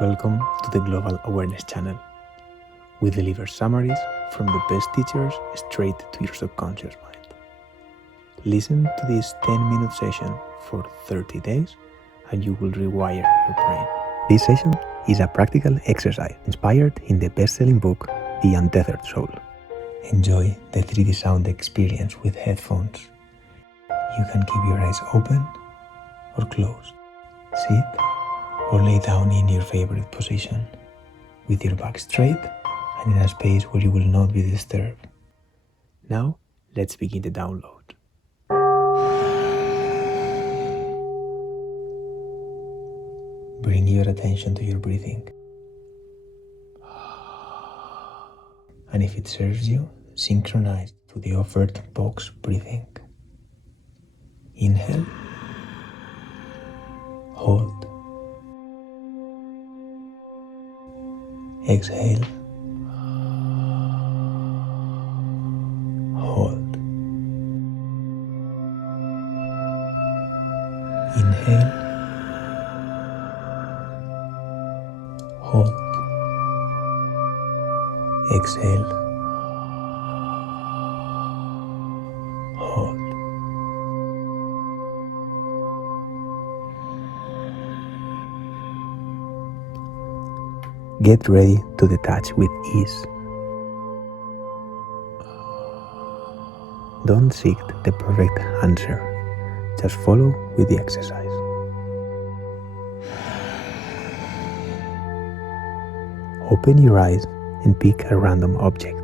Welcome to the Global Awareness Channel. We deliver summaries from the best teachers straight to your subconscious mind. Listen to this 10-minute session for 30 days and you will rewire your brain. This session is a practical exercise inspired in the best-selling book, The Untethered Soul. Enjoy the 3D sound experience with headphones. You can keep your eyes open or closed. Sit or lay down in your favorite position, with your back straight and in a space where you will not be disturbed. Now, let's begin the download. Bring your attention to your breathing. And if it serves you, synchronize to the offered box breathing. Inhale. Hold. Exhale. Hold. Inhale. Hold. Exhale. Hold. Get ready to detach with ease. Don't seek the perfect answer. Just follow with the exercise. Open your eyes and pick a random object.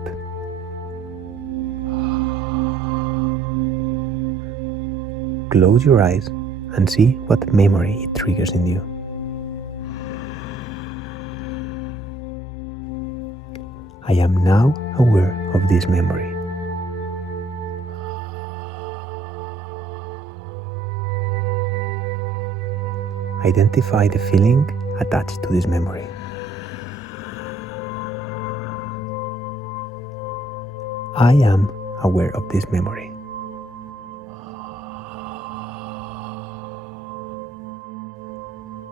Close your eyes and see what memory it triggers in you. I am now aware of this memory. Identify the feeling attached to this memory. I am aware of this memory.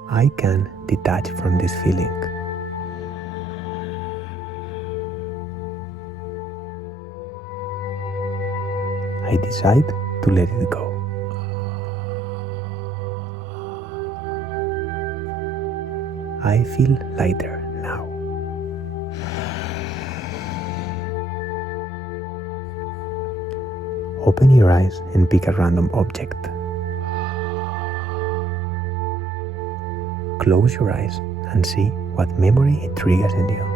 I can detach from this feeling. I decide to let it go. I feel lighter now. Open your eyes and pick a random object. Close your eyes and see what memory it triggers in you.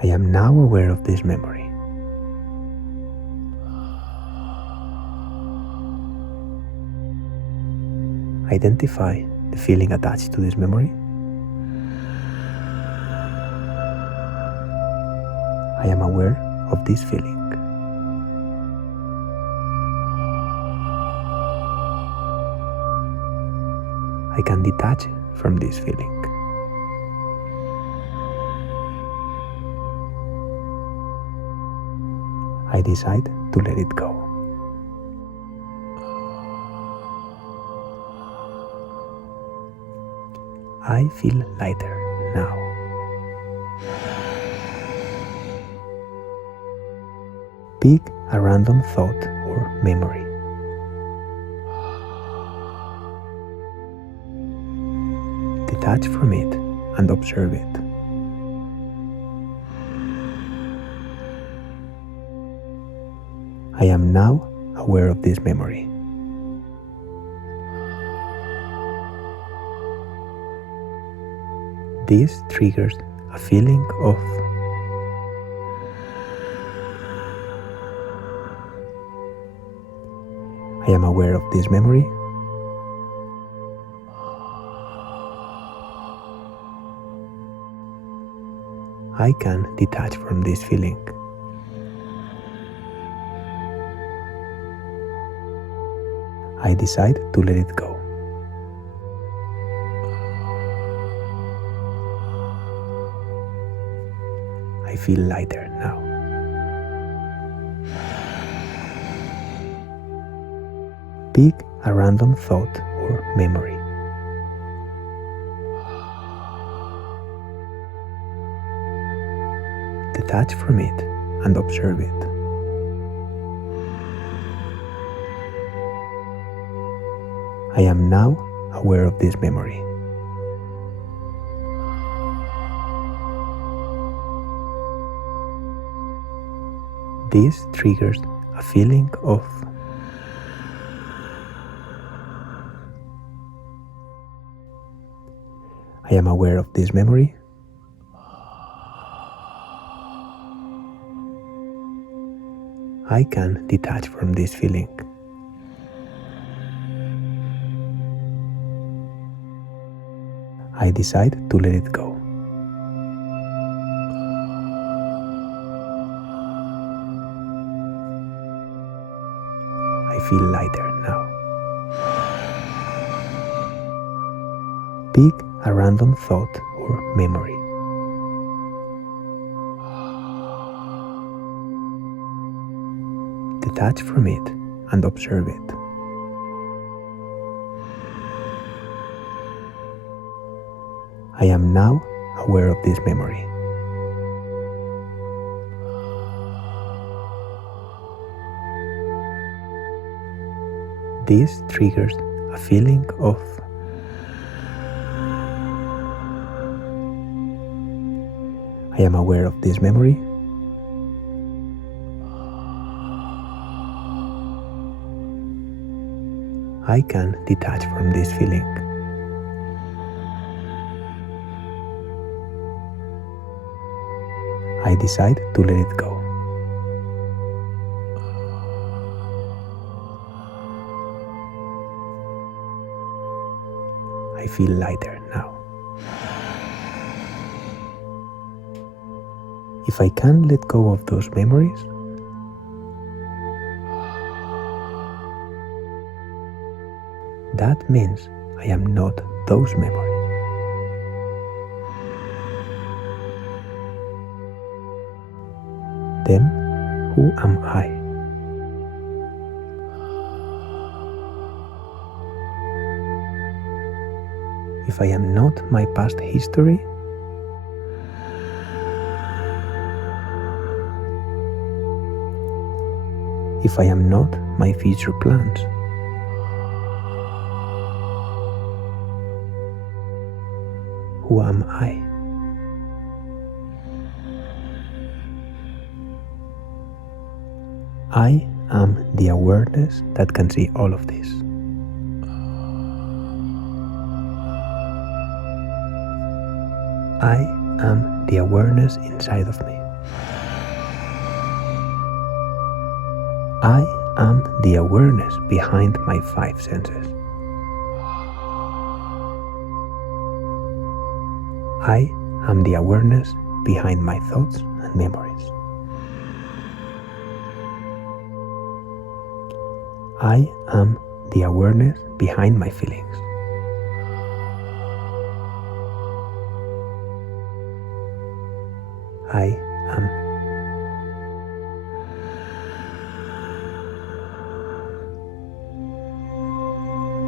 I am now aware of this memory. Identify the feeling attached to this memory. I am aware of this feeling. I can detach from this feeling. I decide to let it go. I feel lighter now. Pick a random thought or memory. Detach from it and observe it. I am now aware of this memory. This triggers a feeling of I am aware of this memory. I can detach from this feeling. I decide to let it go. I feel lighter now. Pick a random thought or memory. Detach from it and observe it. I am now aware of this memory. This triggers a feeling of I am aware of this memory. I can detach from this feeling. I decide to let it go. I feel lighter now. Pick a random thought or memory. Detach from it and observe it. I am now aware of this memory. This triggers a feeling of I am aware of this memory. I can detach from this feeling. I decide to let it go. I feel lighter now. If I can let go of those memories, that means I am not those memories. Then, who am I? If I am not my past history, if I am not my future plans, who am I? I am the awareness that can see all of this. I am the awareness inside of me. I am the awareness behind my five senses. I am the awareness behind my thoughts and memories. I am the awareness behind my feelings. I am.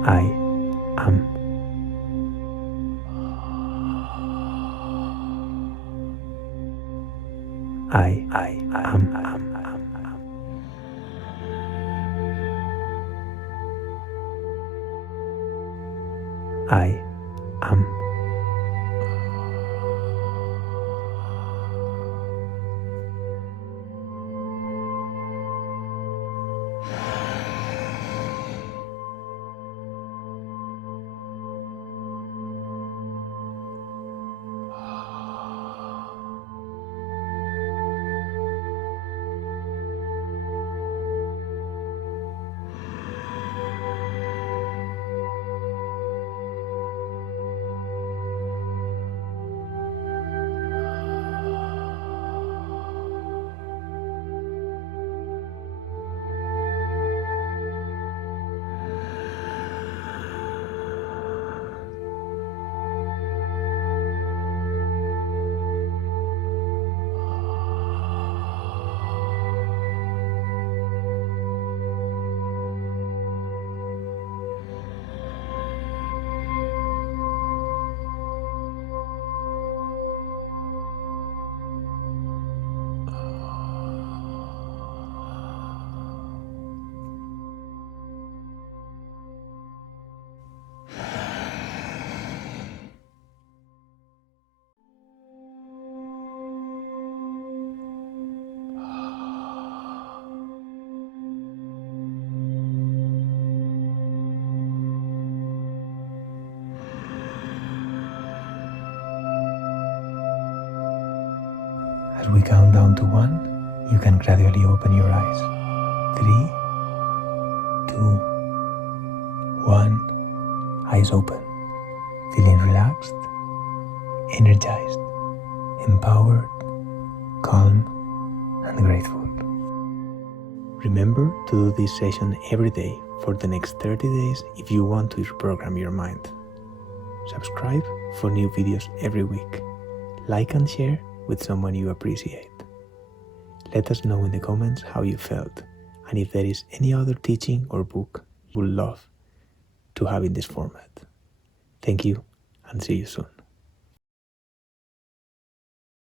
I am. I am. I am. we count down to 1, you can gradually open your eyes. 3, 2, 1, eyes open, feeling relaxed, energized, empowered, calm, and grateful. Remember to do this session every day for the next 30 days if you want to reprogram your mind. Subscribe for new videos every week. Like and share with someone you appreciate. Let us know in the comments how you felt and if there is any other teaching or book you would love to have in this format. Thank you and see you soon.